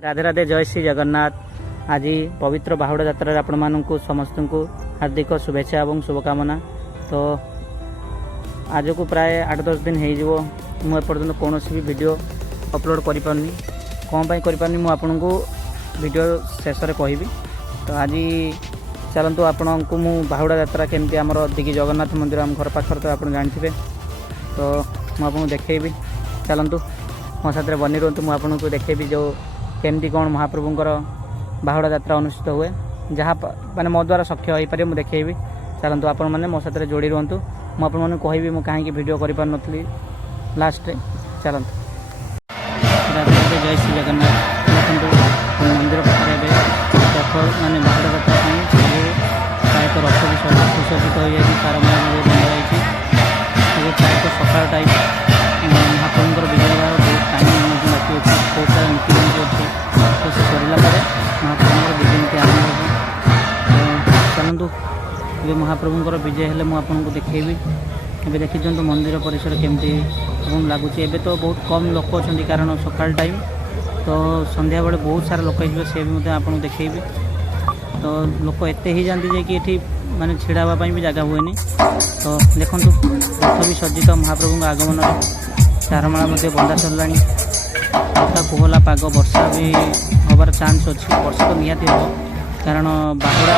राधे राधे जय श्री जगन्नाथ। आज पवित्र बाहुड़ा यात्रा आपण मानक समस्त को हार्दिक शुभेच्छा और शुभकामना। तो आज को प्राय 8-10 दिन हो मुझे कौन भी वीडियो अपलोड कर पारनी कौन पाई कर पारनी आपको वीडियो शेष में कहि। तो आज चलतु आपण को मु बाहुड़ा यात्रा केमती आमर दिगी जगन्नाथ मंदिर आम घर पाखर तो आप जानते। तो मुझे देखी चलतु मो साथ बनी रुहतु मुझे देखी जो केमती कौन महाप्रभुंर बाहुड़ा यात्रा अनुष्ठित हुए जहाँ माने मो द्वारा सख्य हो पारे मुझे देखी। चलतु आपण मैंने मो साथ जोड़ी रुहतु मुझे कहि मुझे कहीं वीडियो कर पार नी लास्ट चलतु। जय श्री जगन्नाथ। देखो मंदिर पाखे रथ माने बाहुड़ा यात्रा सब प्रायतः रथ भी सुसज्जित हो जाए सारमेला बंधाई प्रायतः सकाल टाइम महाप्रभुंर विजय होगार बहुत टाइम बाकी अच्छे बहुत सारा नीति अच्छे तो से सरला महाप्रभुंर विजय नीति आरंभ हो। चलतु ये महाप्रभुंर विजय हेल्ले मुझे देखी। एबे देखी मंदिर परिसर केमती लगुच। एबे तो बहुत कम लोक अच्छा कारण सकाल टाइम तो संध्या बेले बहुत सारा लोक हो सी भी आपको देखी। तो लोक एत ही जाती जे कि ये माने छिड़ावाई भी जगह हुए। तो देखु रथ भी सज्जित महाप्रभु आगमन चारमाला बंदा सरला कोहला पाग वर्षा भी हबार चान्स अच्छी। वर्षा तो निहाती हम कारण बाहुड़ा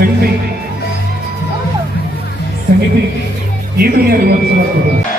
शक्ती समिती ही तुम्ही अभिवादन सुरुवात करू.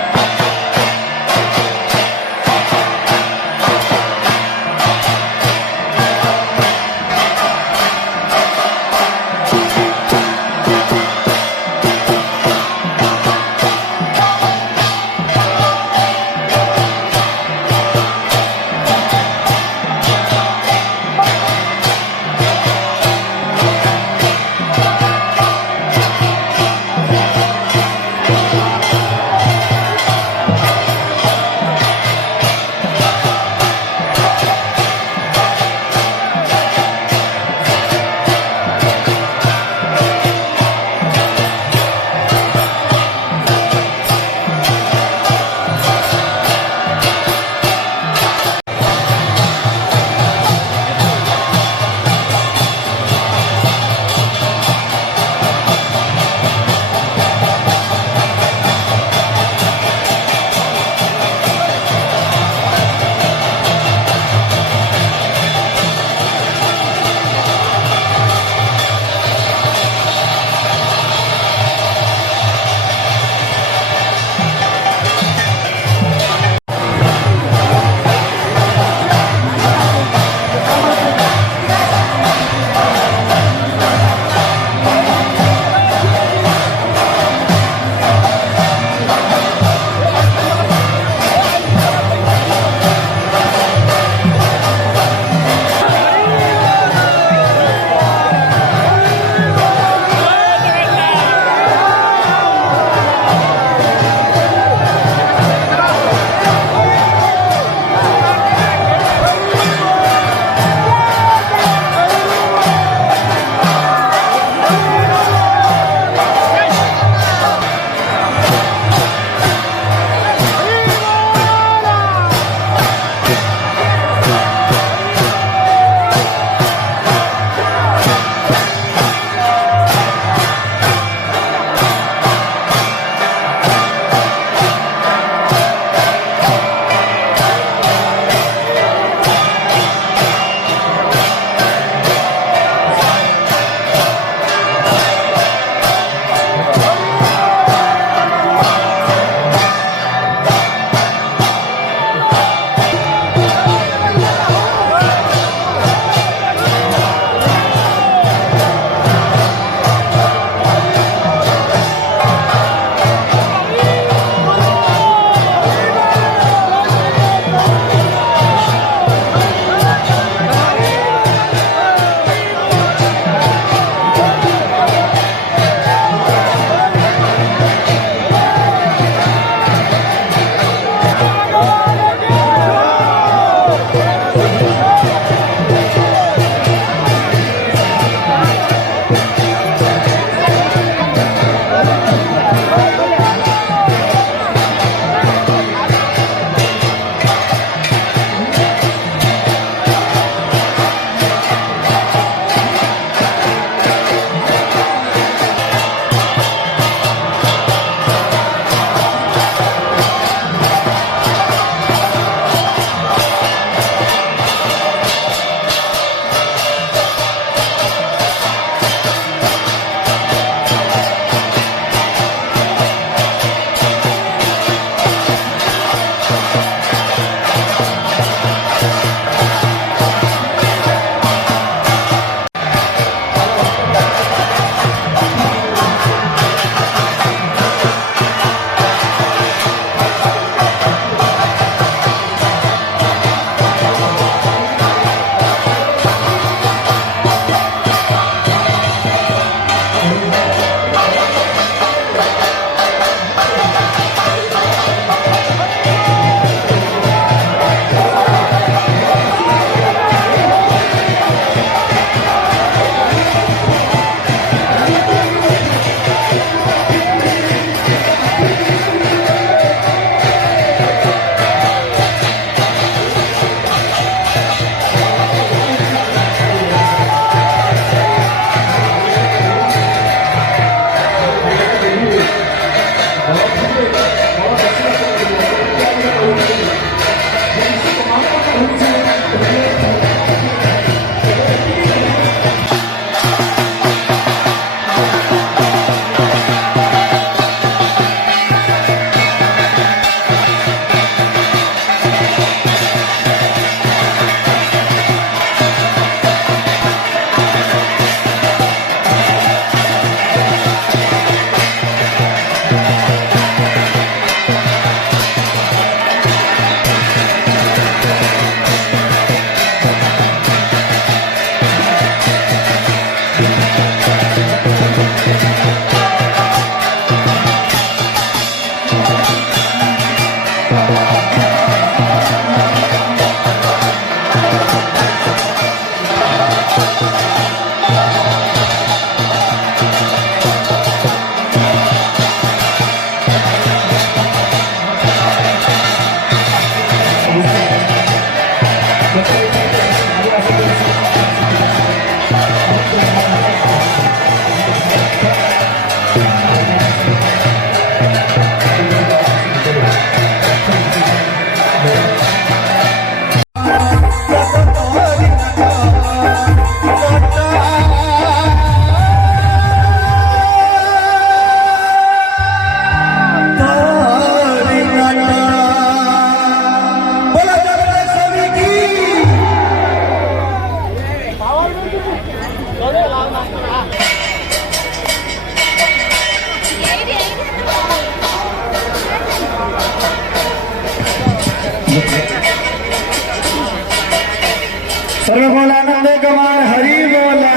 बोल बोलानंद कुमार हरि बोला।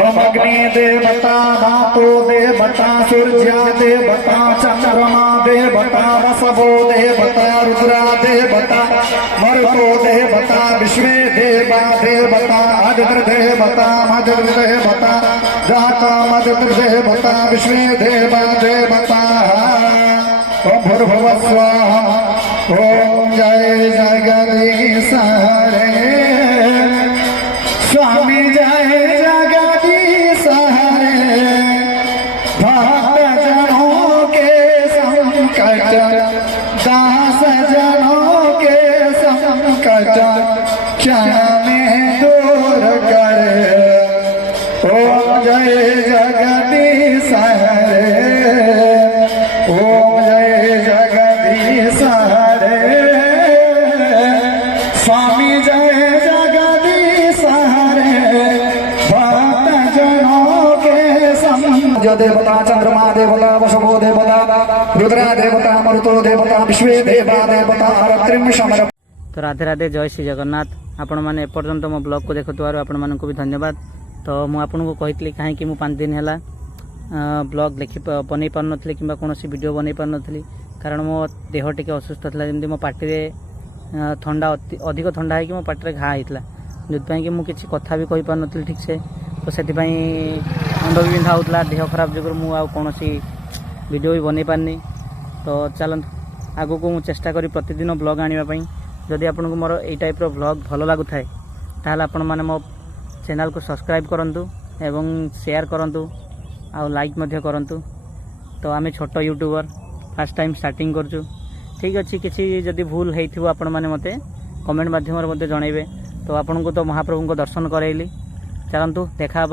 ओम अग्नि देवता धातु देवता सूर्य देवता चंद्रमा देवता वसवो देवता रुद्रा देवता मरुतो देवता विश्वे देवा देवता आदित्य देवता मधु देवता जाता मधु देवता विश्वे देवा देवता। ओम भूर्भुवः स्वाहा। ओम जय जगदीश हरे स्वामी जय जगदीश हरे। भक्त जनों के संकट दास जनों के संकट क्षण में दूर करे। ओम जय जगदीश हरे। ओम जय जगदीश हरे। स्वामी जय जगदीश हरे। भक्त जनों के संग जो देवता चंद्रमा देवता वसवो देवता रुद्रा देवता मरुतो देवता विश्वे देवा देवता रात्रिम समर। तो राधे राधे जय श्री जगन्नाथ। आपण मैंने एपर्यंत मो ब्लॉग को देखुवर आपण मानक भी धन्यवाद। तो मुझे कही कहीं मुझे 5 दिन है ब्लॉग लिखि बन पार नी कि कौन वीडियो बन पार नी कारण मो देह टे असुस्थ था जमी मो पार्टी ठंडा अधिक ठंडा है कि मो पार्टी घा होता जो कि मुझे कथा भी कही पार नी ठीक से। तो से मुंड भी बिंधा होता देह खराब जो कौन वीडियो भी बन पारनी। तो चलत आगू को मुझे चेष्टा करी प्रतिदिन ब्लॉग आने जदि आपन को मोर ए टाइप ब्लॉग भल लगु थाए ताहले आपण माने मो चैनल को सब्सक्राइब करंतु एवं शेयर करंतु आ लाइक मध्य करंतु। तो आमे छोट यूट्यूबर फर्स्ट टाइम स्टार्टिंग करछु ठीक अच्छी किसी जदि भूल हेइथिबो आपण माने मते कमेंट माध्यम रे मते जणाइबे। तो आपण को तो महाप्रभु को दर्शन करैली चलंतु देखा।